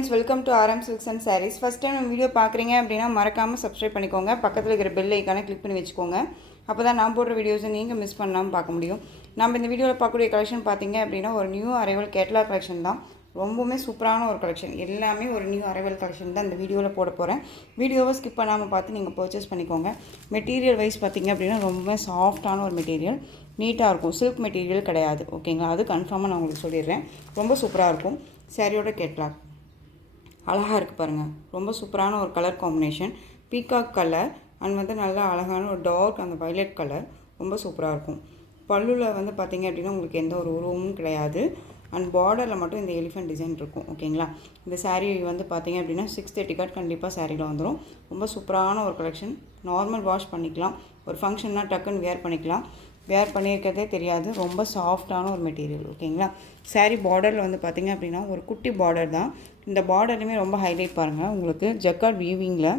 friends, welcome to RM Silks and Sarees. First time நம்ம video பார்க்குறீங்க அப்படின்னா மறக்காமல் சப்ஸ்கிரைப் பண்ணிக்கோங்க. பக்கத்தில் இருக்கிற பெல் ஐக்கானை கிளிக் பண்ணி வச்சுக்கோங்க. அப்போ தான் நான் போடுற வீடியோஸை நீங்கள் மிஸ் பண்ணாமல் பார்க்க முடியும். நம்ம இந்த வீடியோவில் பார்க்கக்கூடிய கலெக்ஷன் பார்த்தீங்க அப்படின்னா ஒரு நியூ அரைவல் கேட்லாக் கலெக்ஷன் தான். ரொம்பவுமே சூப்பரான ஒரு கலெக்ஷன். எல்லாமே ஒரு நியூ அரைவல் கலெக்ஷன் தான் இந்த வீடியோவில் போட போகிறேன். வீடியோவை ஸ்கிப் பண்ணாமல் பார்த்து நீங்கள் பர்ச்சேஸ் பண்ணிக்கோங்க. மெட்டீரியல் வைஸ் பார்த்தீங்க அப்படின்னா ரொம்பவே சாஃப்டான ஒரு மெட்டீரியல், நீட்டாக இருக்கும். சில்க் மெட்டீரியல் கிடையாது, ஓகேங்களா? அது கன்ஃபார்மாக நான் உங்களுக்கு சொல்லிடுறேன். ரொம்ப சூப்பராக இருக்கும். சாரியோட கேட்லாக் அழகாக இருக்குது பாருங்கள். ரொம்ப சூப்பரான ஒரு colour combination, peacock colour and நல்லா அழகான ஒரு டார்க் அந்த வயலட் கலர். ரொம்ப சூப்பராக இருக்கும். பல்லுவில் பார்த்திங்க அப்படின்னா உங்களுக்கு எந்த ஒரு உருவமும் கிடையாது. அண்ட் பார்டரில் மட்டும் இந்த எலிஃபென்ட் டிசைன் இருக்கும், ஓகேங்களா? இந்த சாரீ பார்த்திங்க அப்படின்னா 630 கட் கண்டிப்பாக சாரியில் வந்துடும். ரொம்ப சூப்பரான ஒரு கலெக்ஷன். நார்மல் வாஷ் பண்ணிக்கலாம், ஒரு ஃபங்க்ஷன்னா டக்குன்னு வேர் பண்ணிக்கலாம். வேர் பண்ணியிருக்கிறதே தெரியாது. ரொம்ப சாஃப்டான ஒரு மெட்டீரியல், ஓகேங்களா? சாரீ பார்டரில் பார்த்திங்க அப்படின்னா ஒரு குட்டி பார்டர் தான். இந்த பார்டருமே ரொம்ப ஹைலைட் பாருங்கள். உங்களுக்கு ஜக்கார்ட் வீவிங்கில்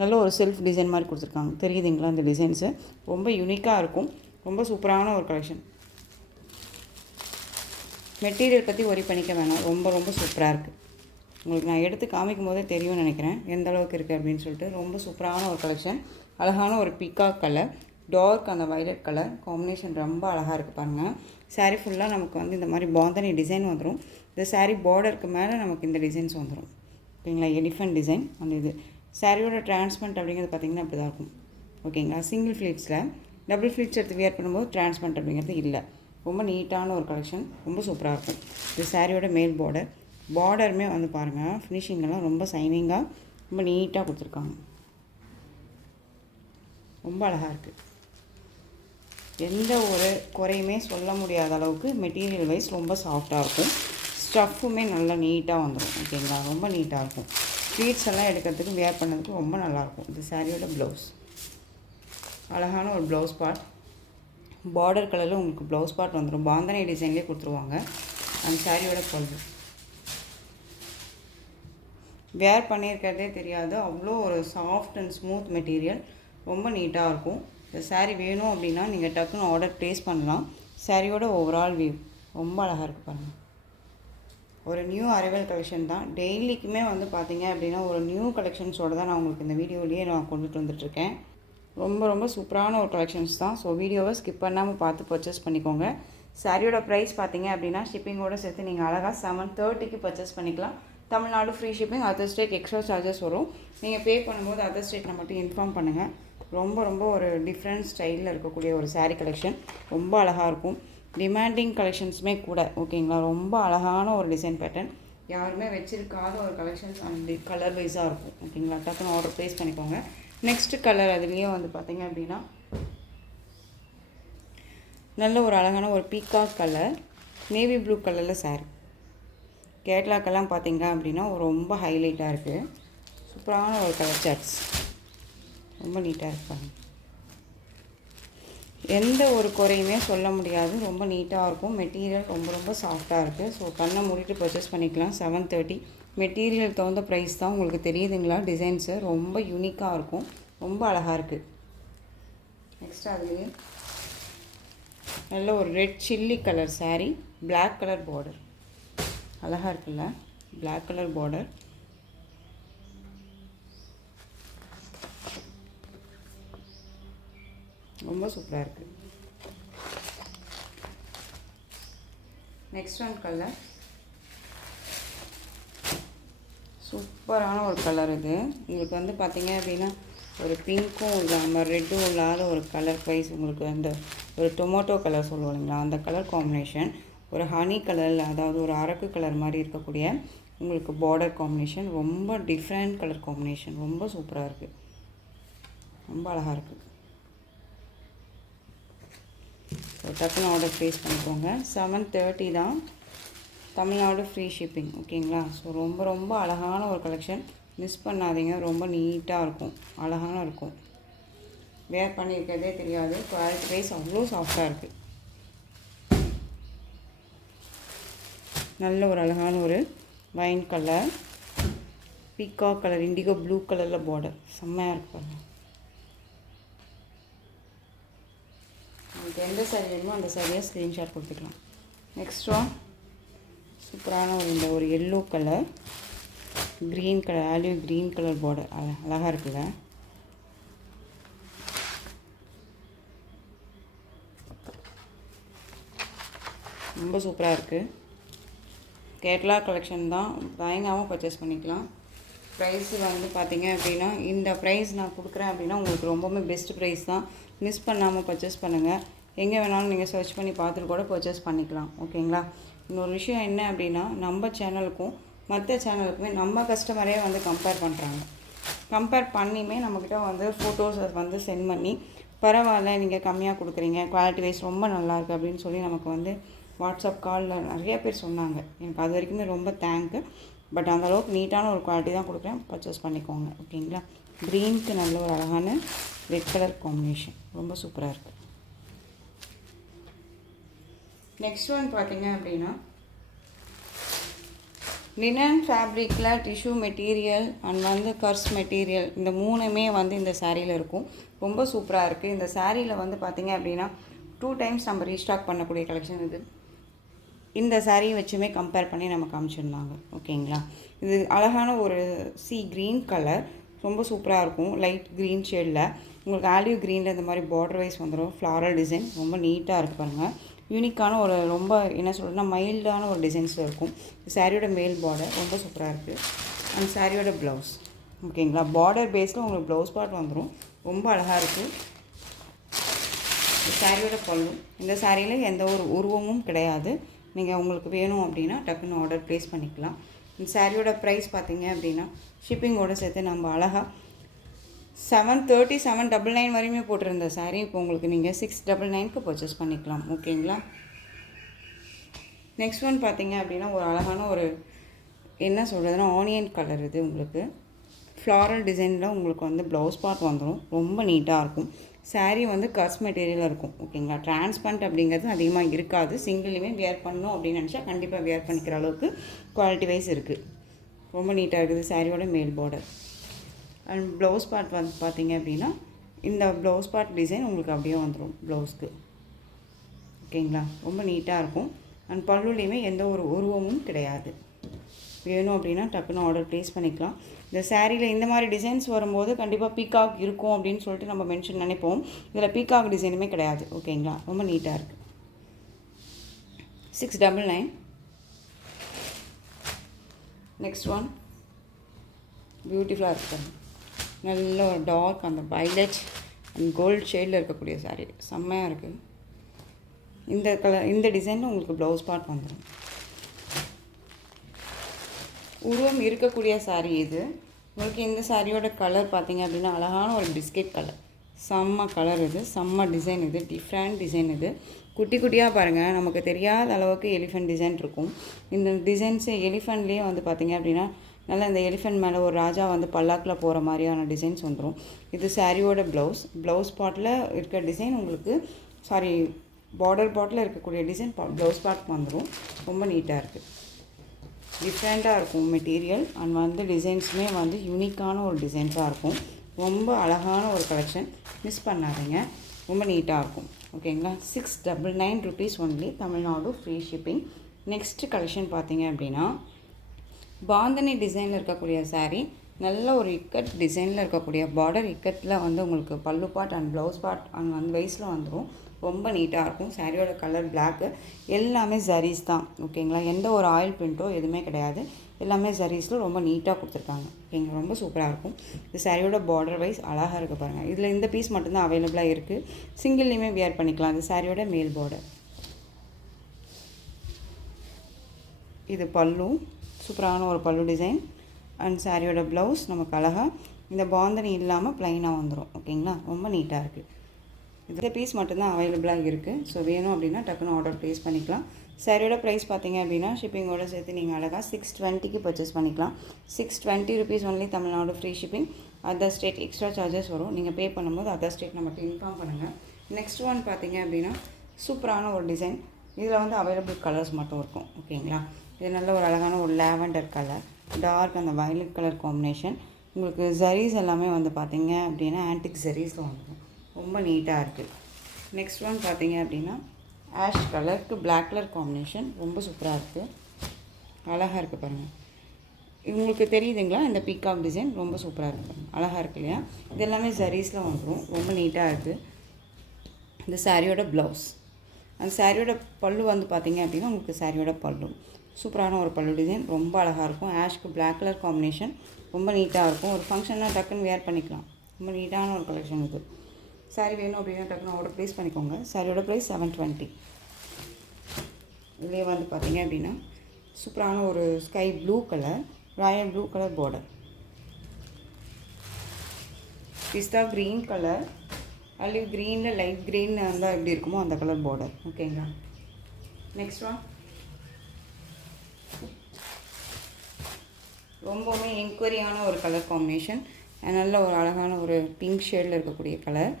நல்ல ஒரு செல்ஃப் டிசைன் மாதிரி கொடுத்துருக்காங்க. தெரியுதுங்களா? இந்த டிசைன்ஸு ரொம்ப யூனிக்காக இருக்கும். ரொம்ப சூப்பரான ஒரு கலெக்ஷன். மெட்டீரியல் பற்றி ஒரி பண்ணிக்க வேணாம். ரொம்ப ரொம்ப சூப்பராக இருக்குது. உங்களுக்கு நான் எடுத்து காமிக்கும் போதே தெரியும்னு நினைக்கிறேன் எந்த அளவுக்கு இருக்குது அப்படின்னு சொல்லிட்டு. ரொம்ப சூப்பரான ஒரு கலெக்ஷன். அழகான ஒரு பீகாக் கலர், டார்க் அந்த வயலட் கலர் காம்பினேஷன் ரொம்ப அழகாக இருக்குது பாருங்கள். சாரீ ஃபுல்லாக நமக்கு இந்த மாதிரி பாந்தனி டிசைன் வந்துடும். இந்த சாரீ பார்டருக்கு மேலே நமக்கு இந்த டிசைன்ஸ் வந்துடும், ஓகேங்களா? எலிஃபென்ட் டிசைன் அந்த இது. சாரியோட டிரான்ஸ்பரண்ட் அப்படிங்கிறது பார்த்திங்கன்னா அப்படி தான் இருக்கும், ஓகேங்களா? சிங்கிள் ஃப்ளீட்ஸில் டபுள் ஃப்ளீட்ஸ் எடுத்து வியர் பண்ணும்போது டிரான்ஸ்பரண்ட் அப்படிங்கிறது இல்லை. ரொம்ப நீட்டான ஒரு கலெக்ஷன். ரொம்ப சூப்பராக இருக்கும். இது சாரியோட மேல் பார்டருமே பாருங்கள், ஃபினிஷிங்கெல்லாம் ரொம்ப சைனிங்காக ரொம்ப நீட்டாக கொடுத்துருக்காங்க. ரொம்ப அழகாக இருக்குது. எந்த ஒரு குறையுமே சொல்ல முடியாத அளவுக்கு மெட்டீரியல் வைஸ் ரொம்ப சாஃப்டாக இருக்கும். ஸ்டஃப்புமே நல்லா நீட்டாக வந்துடும், ஓகேங்களா? ரொம்ப நீட்டாக இருக்கும். ஸ்வீட்ஸ் எல்லாம் எடுக்கிறதுக்கு வேர் பண்ணதுக்கு ரொம்ப நல்லாயிருக்கும். இது சாரியோட ப்ளவுஸ். அழகான ஒரு ப்ளவுஸ் பார்ட். பார்டர் கலரில் உங்களுக்கு ப்ளவுஸ் பார்ட் வந்துடும். பாந்தனி டிசைன்லேயே கொடுத்துருவாங்க. அந்த சாரியோட பல்லு வேர் பண்ணியிருக்கிறதே தெரியாது. அவ்வளோ ஒரு சாஃப்ட் அண்ட் ஸ்மூத் மெட்டீரியல். ரொம்ப நீட்டாக இருக்கும். இந்த சாரீ வேணும் அப்படின்னா நீங்கள் டக்குன்னு ஆர்டர் ப்ளேஸ் பண்ணலாம். சாரியோட ஓவரால் வியூ ரொம்ப அழகாக இருக்குது பாருங்கள். ஒரு நியூ அரைவல் கலெக்ஷன் தான். டெய்லிக்குமே பார்த்திங்க அப்படின்னா ஒரு நியூ கலெக்ஷன்ஸோடு தான் நான் உங்களுக்கு இந்த வீடியோலேயே நான் கொண்டுட்டு வந்துட்டுருக்கேன். ரொம்ப ரொம்ப சூப்பரான ஒரு கலெக்ஷன்ஸ் தான். ஸோ வீடியோவை ஸ்கிப் பண்ணாமல் பார்த்து பர்ச்சேஸ் பண்ணிக்கோங்க. சாரியோட ப்ரைஸ் பார்த்திங்க அப்படின்னா ஷிப்பிங்கோடு சேர்த்து நீங்கள் அழகாக 730க்கு பர்ச்சேஸ் பண்ணிக்கலாம். Tamil Nadu free shipping. Other state extra charges வரும். நீங்கள் பே பண்ணும்போது அதர் ஸ்டேட்டில் மட்டும் இன்ஃபார்ம் பண்ணுங்கள். ரொம்ப ரொம்ப ஒரு டிஃப்ரெண்ட் ஸ்டைலில் இருக்கக்கூடிய ஒரு சாரீ கலெக்ஷன். ரொம்ப அழகாக இருக்கும். டிமாண்டிங் கலெக்ஷன்ஸுமே கூட, ஓகேங்களா? ரொம்ப அழகான ஒரு டிசைன் பேட்டர்ன். யாருமே வச்சுருக்காத ஒரு கலெக்ஷன்ஸ் அந்த கலர் வைஸாக இருக்கும், ஓகேங்களா? டக்குன்னு ஆர்டர் ப்ளேஸ் பண்ணிக்கோங்க. நெக்ஸ்ட்டு கலர் அதுலேயும் பார்த்திங்க அப்படின்னா நல்ல ஒரு அழகான ஒரு பீகாக் கலர், நேவி ப்ளூ கலரில் சாரீ. கேட்லாக்கெல்லாம் பார்த்திங்க அப்படின்னா ரொம்ப ஹைலைட்டாக இருக்குது. சூப்பரான ஒரு கலர் சார்ட்ஸ். ரொம்ப நீட்டாக இருப்பாங்க. எந்த ஒரு குறையுமே சொல்ல முடியாது. ரொம்ப நீட்டாக இருக்கும். மெட்டீரியல் ரொம்ப ரொம்ப சாஃப்டாக இருக்குது. ஸோ கண்ணை மூடிட்டு பர்ச்சேஸ் பண்ணிக்கலாம். 730 மெட்டீரியல் தகுந்த ப்ரைஸ் தான். உங்களுக்கு தெரியுதுங்களா? டிசைன்ஸு ரொம்ப யூனிக்காக இருக்கும். ரொம்ப அழகாக இருக்குது. நெக்ஸ்ட் அதுலேயே நல்ல ஒரு red chilli colour sari, black colour border. அழகாக இருக்குல்ல? Black colour border. ரொம்ப சூப்பராக இருக்குது. நெக்ஸ்ட் ஒன் கலர் சூப்பரான ஒரு கலர். இது உங்களுக்கு பார்த்திங்க அப்படின்னா ஒரு பிங்க்கும் இல்லாமல் ரெட்டும் இல்லாத ஒரு கலர் ப்ரைஸ். உங்களுக்கு ஒரு டொமேட்டோ கலர் சொல்லுவோம் இல்லைங்களா, அந்த கலர் காம்பினேஷன். ஒரு ஹனி கலரில், அதாவது ஒரு அரக்கு கலர் மாதிரி இருக்கக்கூடிய உங்களுக்கு பார்டர் காம்பினேஷன். ரொம்ப டிஃப்ரெண்ட் கலர் காம்பினேஷன். ரொம்ப சூப்பராக இருக்குது. ரொம்ப அழகாக இருக்குது. ஸோ டக்குன்னு ஆர்டர் ப்ளேஸ் பண்ணிக்கோங்க. 730 தான். தமிழ்நாடு ஃப்ரீ ஷிப்பிங், ஓகேங்களா? ஸோ ரொம்ப ரொம்ப அழகான ஒரு கலெக்ஷன். மிஸ் பண்ணாதீங்க. ரொம்ப நீட்டாக இருக்கும், அழகான இருக்கும். வேர் பண்ணியிருக்கிறதே தெரியாது. குவாலிட்டி வைஸ் அவ்வளோ சாஃப்டாக இருக்குது. நல்ல ஒரு அழகான ஒரு wine colour, peacock colour, indigo blue கலரில் பார்டர். செம்மையாக இருக்குது பாருங்கள். உங்களுக்கு எந்த சாரீ வேணுமோ அந்த சாரியை ஸ்க்ரீன்ஷாட் கொடுத்துக்கலாம். நெக்ஸ்ட் ஒன் சூப்பரான ஒரு yellow colour, green colour olive green colour border அழகாக இருக்குல்ல. ரொம்ப சூப்பராக இருக்குது. கேட்லாக் கலெக்ஷன் தான், தயங்காமல் பர்ச்சேஸ் பண்ணிக்கலாம். ப்ரைஸு வந்து பார்த்திங்க அப்படின்னா இந்த ப்ரைஸ் நான் கொடுக்குறேன் அப்படின்னா உங்களுக்கு ரொம்பவுமே பெஸ்ட் ப்ரைஸ் தான். மிஸ் பண்ணாமல் பர்ச்சேஸ் பண்ணுங்கள். எங்கே வேணாலும் நீங்கள் சர்ச் பண்ணி பார்த்துட்டு கூட பர்ச்சேஸ் பண்ணிக்கலாம். ஓகேங்களா. இன்னொரு விஷயம் என்ன அப்படின்னா நம்ம சேனலுக்கும் மற்ற சேனலுக்குமே நம்ம கஸ்டமரே வந்து கம்பேர் பண்ணுறாங்க. கம்பேர் பண்ணியுமே நம்மக்கிட்ட வந்து ஃபோட்டோஸை வந்து சென்ட் பண்ணி பரவாயில்ல நீங்கள் கம்மியாக கொடுக்குறீங்க, குவாலிட்டி வைஸ் ரொம்ப நல்லாயிருக்கு அப்படின்னு சொல்லி நமக்கு வந்து வாட்ஸ்அப் காலில் நிறைய பேர் சொன்னாங்க. எனக்கு அது வரைக்குமே ரொம்ப தேங்க்யூ. பட் அந்தளவுக்கு நீட்டான ஒரு குவாலிட்டி தான் கொடுக்குறேன், பர்ச்சேஸ் பண்ணிக்கோங்க. ஓகேங்களா. க்ரீனுக்கு நல்ல ஒரு அழகான ரெட் கலர் காம்பினேஷன், ரொம்ப சூப்பராக இருக்குது. நெக்ஸ்ட் ஒன் பார்த்திங்க அப்படின்னா லினன் ஃபேப்ரிக்கில் டிஷ்யூ மெட்டீரியல் அண்ட் வந்து கர்ஸ் மெட்டீரியல் இந்த மூணுமே வந்து இந்த சாரியில் இருக்கும். ரொம்ப சூப்பராக இருக்குது. இந்த சாரியில் வந்து பார்த்திங்க அப்படின்னா 2 டைம்ஸ் நம்ம ரீஸ்டாக் பண்ணக்கூடிய கலெக்ஷன் இது. இந்த சாரியை வச்சுமே கம்பேர் பண்ணி நம்ம காமிச்சிருந்தாங்க. ஓகேங்களா. இது அழகான ஒரு க்ரீன் கலர், ரொம்ப சூப்பராக இருக்கும். லைட் க்ரீன் ஷேடில் உங்களுக்கு ஆலிவ் க்ரீனில் இந்த மாதிரி பார்டர் வைஸ் வந்துடும். ஃப்ளாரல் டிசைன் ரொம்ப நீட்டாக இருக்குது பாருங்கள். யூனிக்கான ஒரு ரொம்ப என்ன சொல்கிறதுனா மைல்டான ஒரு டிசைன்ஸில் இருக்கும். சாரியோட மேல் பார்டர் ரொம்ப சூப்பராக இருக்குது. அண்ட் சாரியோட ப்ளவுஸ் ஓகேங்களா. பார்டர் பேஸில் உங்களுக்கு ப்ளவுஸ் பார்ட் வந்துடும், ரொம்ப அழகாக இருக்குது. சாரியோட பல்லு, இந்த சாரியில் எந்த ஒரு உருவமும் கிடையாது. நீங்கள் உங்களுக்கு வேணும் அப்படின்னா டக்குன்னு ஆர்டர் ப்ளேஸ் பண்ணிக்கலாம். இந்த சாரியோட ப்ரைஸ் பார்த்தீங்க அப்படின்னா ஷிப்பிங்கோடு சேர்த்து நம்ம அழகாக 739 வரையுமே போட்டிருந்த சாரீ இப்போ உங்களுக்கு நீங்கள் 699க்கு பர்ச்சேஸ் பண்ணிக்கலாம். ஓகேங்களா. நெக்ஸ்ட் ஒன் பார்த்தீங்க அப்படின்னா ஒரு அழகான ஒரு என்ன சொல்கிறதுனா ஆனியன் கலர். இது உங்களுக்கு ஃப்ளாரல் டிசைனில் உங்களுக்கு வந்து ப்ளவுஸ் பார்ட் வந்துடும், ரொம்ப நீட்டாக இருக்கும். சாரீ வந்து கர்ஸ் மெட்டீரியலாக இருக்கும். ஓகேங்களா. டிரான்ஸ்பரண்ட் அப்படிங்கிறது அதிகமாக இருக்காது. சிங்கிளையுமே வியர் பண்ணணும் அப்படின்னு நினச்சா கண்டிப்பாக வியர் பண்ணிக்கிற அளவுக்கு குவாலிட்டி வைஸ் இருக்குது. ரொம்ப நீட்டாக இருக்குது. சாரியோட மேல் பார்டர் அண்ட் ப்ளவுஸ் பார்ட் வந்து பார்த்திங்க அப்படின்னா இந்த ப்ளவுஸ் பார்ட் டிசைன் உங்களுக்கு அப்படியே வந்துடும் ப்ளவுஸ்க்கு. ஓகேங்களா. ரொம்ப நீட்டாக இருக்கும். அண்ட் பல்லுலேயுமே எந்த ஒரு உருவமும் கிடையாது. வேணும் அப்படின்னா டக்குன்னு ஆர்டர் ப்ளேஸ் பண்ணிக்கலாம். இந்த சாரியில் இந்த மாதிரி டிசைன்ஸ் வரும்போது கண்டிப்பாக பீகாக் இருக்கும் அப்படின்னு சொல்லிட்டு நம்ம மென்ஷன் நினைப்போம். இதில் பீகாக் டிசைனுமே கிடையாது. ஓகேங்களா. ரொம்ப நீட்டாக இருக்குது. 699. நெக்ஸ்ட் ஒன் பியூட்டிஃபுல்லாக இருக்குது. நல்ல ஒரு டார்க் அந்த வைலட் அண்ட் கோல்டு ஷேடில் இருக்கக்கூடிய சாரீ செம்மையாக இருக்குது. இந்த கலர் இந்த டிசைனில் உங்களுக்கு ப்ளவுஸ் பார்ட் வந்துடும். உருவம் இருக்கக்கூடிய சாரீ இது. உங்களுக்கு இந்த சாரியோட கலர் பார்த்திங்க அப்படின்னா அழகான ஒரு பிஸ்கெட் கலர், செம்ம கலர். இது செம்ம டிசைன். இது டிஃப்ரெண்ட் டிசைன். இது குட்டி குட்டியாக பாருங்கள், நமக்கு தெரியாத அளவுக்கு எலிஃபெண்ட் டிசைன் இருக்கும். இந்த டிசைன்ஸு எலிஃபெண்ட்லேயே வந்து பார்த்திங்க அப்படின்னா நல்லா இந்த எலிஃபெண்ட் மேலே ஒரு ராஜா வந்து பல்லாக்கில் போகிற மாதிரியான டிசைன்ஸ் வந்துடும். இது சாரியோட ப்ளவுஸ் பார்ட்டில் இருக்க டிசைன் உங்களுக்கு பார்டர் பார்ட்டில் இருக்கக்கூடிய டிசைன் ப்ளவுஸ் பார்ட் வந்துடும். ரொம்ப நீட்டாக இருக்குது. டிஃப்ரெண்ட்டாக இருக்கும் மெட்டீரியல் அண்ட் வந்து டிசைன்ஸுமே வந்து யூனிக்கான ஒரு டிசைன்ஸாக இருக்கும். ரொம்ப அழகான ஒரு கலெக்ஷன், மிஸ் பண்ணாதீங்க. ரொம்ப நீட்டாக இருக்கும். ஓகேங்களா. 699 rupees only, Tamil Nadu free shipping. Next collection பார்த்தீங்க அப்படின்னா பாந்தனி டிசைனில் இருக்கக்கூடிய சாரீ, நல்ல ஒரு இக்கட் டிசைனில் இருக்கக்கூடிய பார்டர் இக்கட்டில் வந்து உங்களுக்கு பல்லு part and blouse part and வந்து வைஸில் வந்துடும். ரொம்ப நீட்டாக இருக்கும். சாரியோட கலர் பிளாக்கு, எல்லாமே ஜரீஸ் தான். ஓகேங்களா. எந்த ஒரு ஆயில் பிரிண்ட்டோ எதுவுமே கிடையாது, எல்லாமே ஜரீஸில் ரொம்ப நீட்டாக கொடுத்துருக்காங்க. ஓகேங்க. ரொம்ப சூப்பராக இருக்கும். இந்த சாரியோட பார்டர் வைஸ் அழகாக இருக்குது பாருங்கள். இதில் இந்த பீஸ் மட்டும்தான் அவைலபிளாக இருக்குது. சிங்கிள்லேயுமே வியர் பண்ணிக்கலாம். இந்த சாரியோட மேல் பார்டர், இது பல்லு, சூப்பரான ஒரு பல்லு டிசைன் அண்ட் சாரியோட ப்ளவுஸ் நமக்கு அழகாக இந்த பாந்தனி இல்லாமல் ப்ளைனாக வந்துடும். ஓகேங்களா. ரொம்ப நீட்டாக இருக்குது. இந்த பீஸ் மட்டும்தான் அவைலபிளாக இருக்குது. ஸோ வேணும் அப்படின்னா டக்குன்னு ஆர்டர் ப்ளேஸ் பண்ணிக்கலாம். சாரியோட ப்ரைஸ் பார்த்தீங்க அப்படின்னா ஷிப்பிங்கோடு சேர்த்து நீங்கள் அழகாக 620க்கு பர்ச்சேஸ் பண்ணிக்கலாம். 620 rupees only, Tamil Nadu free shipping. Other state extra charges வரும். நீங்கள் பே பண்ணும்போது அதர் ஸ்டேட் நமக்கு இன்ஃபார்ம் பண்ணுங்கள். நெக்ஸ்ட் ஒன் பார்த்தீங்க அப்படின்னா சூப்பரான ஒரு டிசைன். இதில் வந்து அவைலபிள் கலர்ஸ் மட்டும் இருக்கும். ஓகேங்களா. இது நல்ல ஒரு அழகான ஒரு லாவெண்டர் கலர், டார்க் அந்த வயலட் கலர் காம்பினேஷன். உங்களுக்கு ஜரீஸ் எல்லாமே வந்து பார்த்தீங்க அப்படின்னா ஆன்டிக் ஜரீஸில் வந்துடும். ரொம்ப நீட்டாக இருக்குது. நெக்ஸ்ட் ஒன் பார்த்தீங்க அப்படின்னா ஆஷ் கலருக்கு பிளாக் கலர் காம்பினேஷன், ரொம்ப சூப்பராக இருக்குது. அழகாக இருக்குது பாருங்கள். உங்களுக்கு தெரியுதுங்களா? இந்த பீகாக் டிசைன் ரொம்ப சூப்பராக இருக்குது, அழகாக இருக்கு இல்லையா? இது எல்லாமே ஜரீஸில் வந்துடும், ரொம்ப நீட்டாக இருக்குது. இந்த சாரியோட ப்ளவுஸ், அந்த சாரியோட பல்லு வந்து பார்த்திங்க அப்படின்னா உங்களுக்கு சாரியோட பல்லு சூப்பரான ஒரு பல்லு டிசைன், ரொம்ப அழகாக இருக்கும். ஆஷ்க்கு பிளாக் கலர் காம்பினேஷன், ரொம்ப நீட்டாக இருக்கும். ஒரு ஃபங்க்ஷன்னா டக்குன்னு வேர் பண்ணிக்கலாம், ரொம்ப நீட்டான ஒரு கலெக்ஷன் இது. சாரி வேணும் அப்படின்னா டக்குன்னு ஆர்டர் ப்ளேஸ் பண்ணிக்கோங்க. சாரியோட ப்ரைஸ் 720. இதுலேயே வந்து பார்த்திங்க அப்படின்னா சூப்பரான ஒரு sky blue colour, royal blue colour border, pista green colour, olive க்ரீனில் லைட் க்ரீன் இருந்தால் எப்படி இருக்குமோ அந்த கலர் பார்டர். ஓகேங்களா? நெக்ஸ்ட் ஒன் ரொம்பவுமே என்கொயரியான ஒரு கலர் காம்பினேஷன், நல்ல ஒரு அழகான ஒரு பிங்க் ஷேடில் இருக்கக்கூடிய கலர்,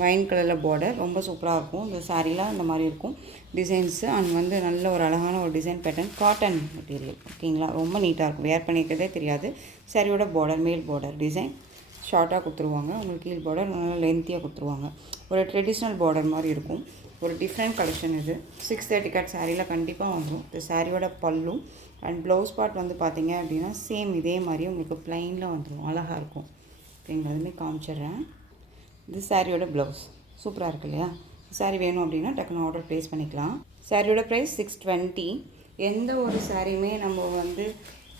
வைன் கலரில் பார்டர், ரொம்ப சூப்பராக இருக்கும். இந்த சாரீலாம் இந்த மாதிரி இருக்கும் டிசைன்ஸு. அண்ட் வந்து நல்ல ஒரு அழகான ஒரு டிசைன் பேட்டர்ன், காட்டன் மெட்டீரியல். ஓகேங்களா? ரொம்ப நீட்டாக இருக்கும், வேர் பண்ணிக்கிறதே தெரியாது. சாரியோட பார்டர் மேல் பார்டர் டிசைன் ஷார்ட்டாக கொடுத்துருவாங்க, உங்களுக்கு கீழ் பார்டர் நல்லா லென்த்தியாக கொடுத்துருவாங்க. ஒரு ட்ரெடிஷ்னல் பார்டர் மாதிரி இருக்கும், ஒரு டிஃப்ரெண்ட் கலெக்ஷன் இது. 630 கட் சாரியில் கண்டிப்பாக வந்துடும். இந்த சாரியோட பல்லு அண்ட் ப்ளவுஸ் பார்ட் வந்து பார்த்திங்க அப்படின்னா சேம் இதே மாதிரி உங்களுக்கு ப்ளைனில் வந்துடும், அழகாக இருக்கும். ஓகேங்களா? அதுவுமே காமிச்சிட்றேன். இது சாரியோட ப்ளவுஸ் சூப்பராக இருக்கு இல்லையா? சாரீ வேணும் அப்படின்னா டக்குன்னு ஆர்டர் ப்ளேஸ் பண்ணிக்கலாம். சாரியோட ப்ரைஸ் 620. எந்த ஒரு சாரியுமே நம்ம வந்து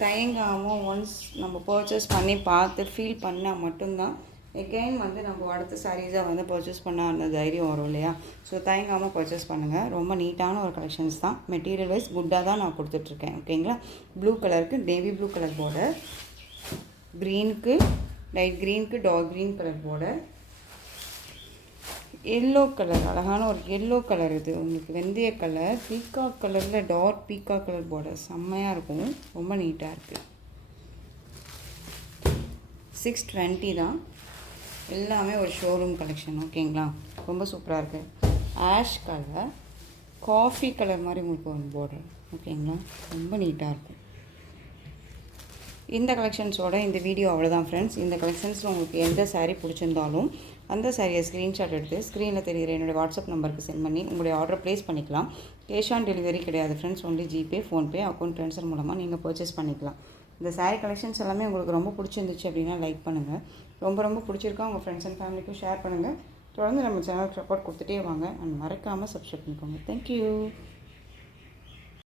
தயங்காமல் ஒன்ஸ் நம்ம பர்ச்சேஸ் பண்ணி பார்த்து ஃபீல் பண்ணால் மட்டும்தான் எகெயின் வந்து நம்ம அடுத்த சாரீஸாக வந்து பர்ச்சேஸ் பண்ண அந்த தைரியம் வரும் இல்லையா? ஸோ தயங்காமல் பர்ச்சேஸ் பண்ணுங்கள். ரொம்ப நீட்டான ஒரு கலெக்ஷன்ஸ் தான், மெட்டீரியல் வைஸ் குட்டாக தான் நான் கொடுத்துட்ருக்கேன். ஓகேங்களா? ப்ளூ கலருக்கு நேவி ப்ளூ கலர் பார்டர், க்ரீனுக்கு லைட் க்ரீனுக்கு dark green colour border, yellow colour அழகான ஒரு எல்லோ கலர், இது உங்களுக்கு வெந்தய கலர், பீகாக் கலரில் டார்க் பீகாக் கலர் பார்டர் செம்மையாக இருக்கும், ரொம்ப நீட்டாக இருக்குது. 620 தான், எல்லாமே ஒரு ஷோரூம் கலெக்ஷன். ஓகேங்களா? ரொம்ப சூப்பராக இருக்குது. ஆஷ் கலர், காஃபி கலர் மாதிரி உங்களுக்கு ஒரு பார்டர். ஓகேங்களா? ரொம்ப நீட்டாக இருக்கும். இந்த கலெக்ஷன்ஸோட இந்த வீடியோ அவ்வளோதான் ஃப்ரெண்ட்ஸ். இந்த கலெக்ஷன்ஸில் உங்களுக்கு எந்த சாரீ பிடிச்சிருந்தாலும் அந்த சாரியை ஸ்க்ரீன்ஷாட் எடுத்து ஸ்க்ரீனில் தெரிகிற என்னோடய வாட்ஸ்அப் நம்பருக்கு சென்ட் பண்ணி உங்களுடைய ஆர்டர் ப்ளேஸ் பண்ணிக்கலாம். கேஷ் ஆன் டெலிவரி கிடையாது friends, only GPay, PhonePe, account transfer மூலமாக நீங்கள் பர்ச்சேஸ் பண்ணிக்கலாம். இந்த சாரீ கலெக்ஷன்ஸ் எல்லாமே உங்களுக்கு ரொம்ப பிடிச்சிருந்துச்சு அப்படின்னா லைக் பண்ணுங்கள். ரொம்ப பிடிச்சிருக்கா உங்கள் ஃப்ரெண்ட்ஸ் அண்ட் ஃபேமிலிக்கும் ஷேர் பண்ணுங்கள். தொடர்ந்து நம்ம சேனலுக்கு சப்போர்ட் கொடுத்துட்டே வாங்க அண்ட் மறக்காமல் சப்ஸ்கிரைப் பண்ணிக்கோங்க. தேங்க்யூ.